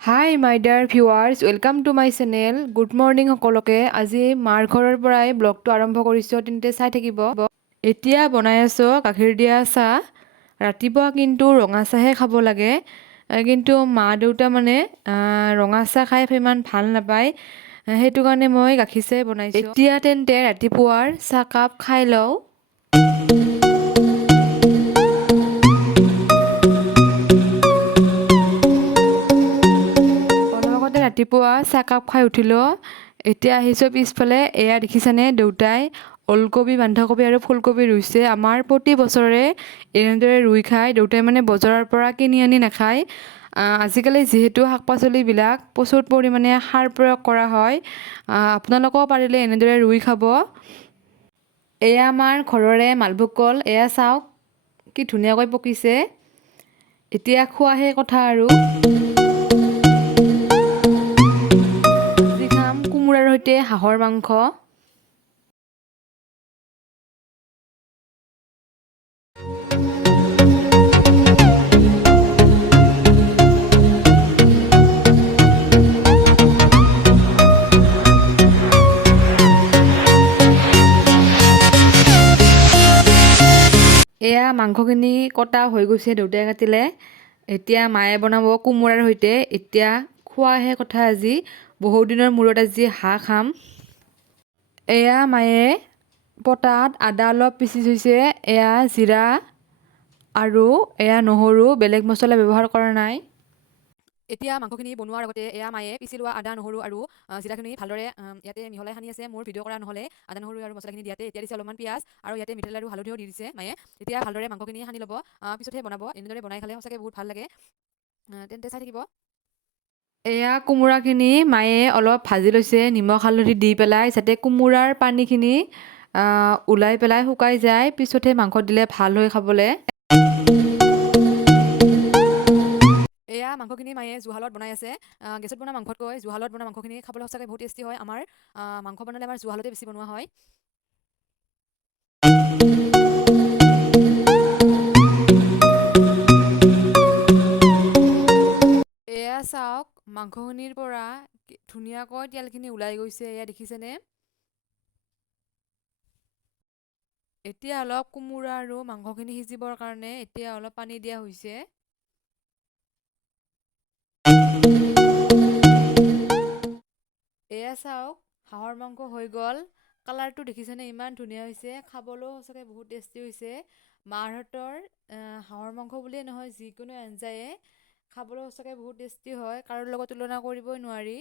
Hi my dear viewers, welcome to my channel. Good morning সকলোকে। আজি মাৰ ঘৰৰ পৰাই ব্লগটো আৰম্ভ কৰিছোঁ, তেন্তে চাই থাকিব। এতিয়া বনাই আছোঁ গাখীৰ দিয়া চাহ। ৰাতিপুৱা কিন্তু ৰঙা চাহে খাব লাগে, কিন্তু মা দেউতা মানে ৰঙা চাহ খাই ইমান ভাল নাপায়, সেইটো কাৰণে মই গাখীৰ চাহ বনাইছোঁ। এতিয়া তেন্তে ৰাতিপুৱাৰ চাহকাপ খাই লওঁ। ৰাতিপুৱা চাহকাপ খাই উঠিলোঁ। এতিয়া আহিছোঁ পিছফালে। এয়া দেখিছেনে, দেউতাই ওলকবি, বন্ধাকবি আৰু ফুলকবি ৰুইছে। আমাৰ প্ৰতি বছৰে এনেদৰে ৰুই খায়। দেউতাই মানে বজাৰৰ পৰা কিনি আনি নাখায়। আজিকালি যিহেতু শাক পাচলিবিলাক প্ৰচুৰ পৰিমাণে সাৰ প্ৰয়োগ কৰা হয়, আপোনালোকেও পাৰিলে এনেদৰে ৰুই খাব। এয়া আমাৰ ঘৰৰে মালভোগ কল। এয়া চাওক কি ধুনীয়াকৈ পকিছে। এতিয়া খোৱাহে কথা আৰু। কোমোৰাৰ সৈতে হাঁহৰ মাংস। এয়া মাংসখিনি কটা হৈ গৈছে, দেউতাই কাটিলে। এতিয়া মায়ে বনাব কোমোৰাৰ সৈতে। এতিয়া খোৱাহে কথা আজি। বহুদিনৰ মূৰত আজি হাঁহ খাম। এয়া মায়ে পটাত আদা অলপ পিচি থৈছে। এয়া জিৰা আৰু এয়া নহৰু, বেলেগ মছলা ব্যৱহাৰ কৰা নাই। এতিয়া মাংসখিনি বনোৱাৰ আগতে এয়া মায়ে পিচি লোৱা আদা, নহৰু আৰু জিৰাখিনি ভালদৰে ইয়াতে মিহলাই সানি আছে। মোৰ ভিডিঅ' কৰা নহ'লে আদা, নহৰু আৰু মছলাখিনি দিয়াতে। এতিয়া দিছে অলপমান পিঁয়াজ আৰু ইয়াতে মিঠাতেল আৰু হালধিও দি দিছে মায়ে। এতিয়া ভালদৰে মাংসখিনি সানি ল'ব, পিছতহে বনাব। এনেদৰে বনাই খালে সঁচাকৈ বহুত ভাল লাগে, তেন্তে চাই থাকিব। এয়া কোমোৰাখিনি মায়ে অলপ ভাজি লৈছে নিমখ হালধি দি পেলাই, যাতে কোমোৰাৰ পানীখিনি ওলাই পেলাই শুকাই যায়। পিছতহে মাংসত দিলে ভাল হয় খাবলৈ। এয়া মাংসখিনি মায়ে জুহালত বনাই আছে। গেছত বনোৱা মাংসতকৈ জুহালত বনোৱা মাংসখিনি খাবলৈ সঁচাকৈ বহুত টেষ্টি হয়। আমাৰ মাংস বনালে আমাৰ জুহালতে বেছি বনোৱা হয়। এয়া চাওক, মাংসখিনিৰ পৰা ধুনীয়াকৈ তেলখিনি ওলাই গৈছে। এয়া দেখিছেনে? এতিয়া অলপ কোমোৰা আৰু মাংসখিনি সিজিবৰ কাৰণে এতিয়া অলপ পানী দিয়া হৈছে। এয়া চাওক, হাঁহৰ মাংস হৈ গ'ল। কালাৰটো দেখিছেনে, ইমান ধুনীয়া হৈছে। খাবলৈও সঁচাকৈ বহুত টেষ্টি হৈছে। মাৰ হাতৰ হাঁহৰ মাংস বুলিয়ে নহয়, যিকোনো আঞ্জায়ে খাবলৈ সঁচাকৈ বহুত টেষ্টি হয়। কাৰোৰ লগত তুলনা কৰিবই নোৱাৰি।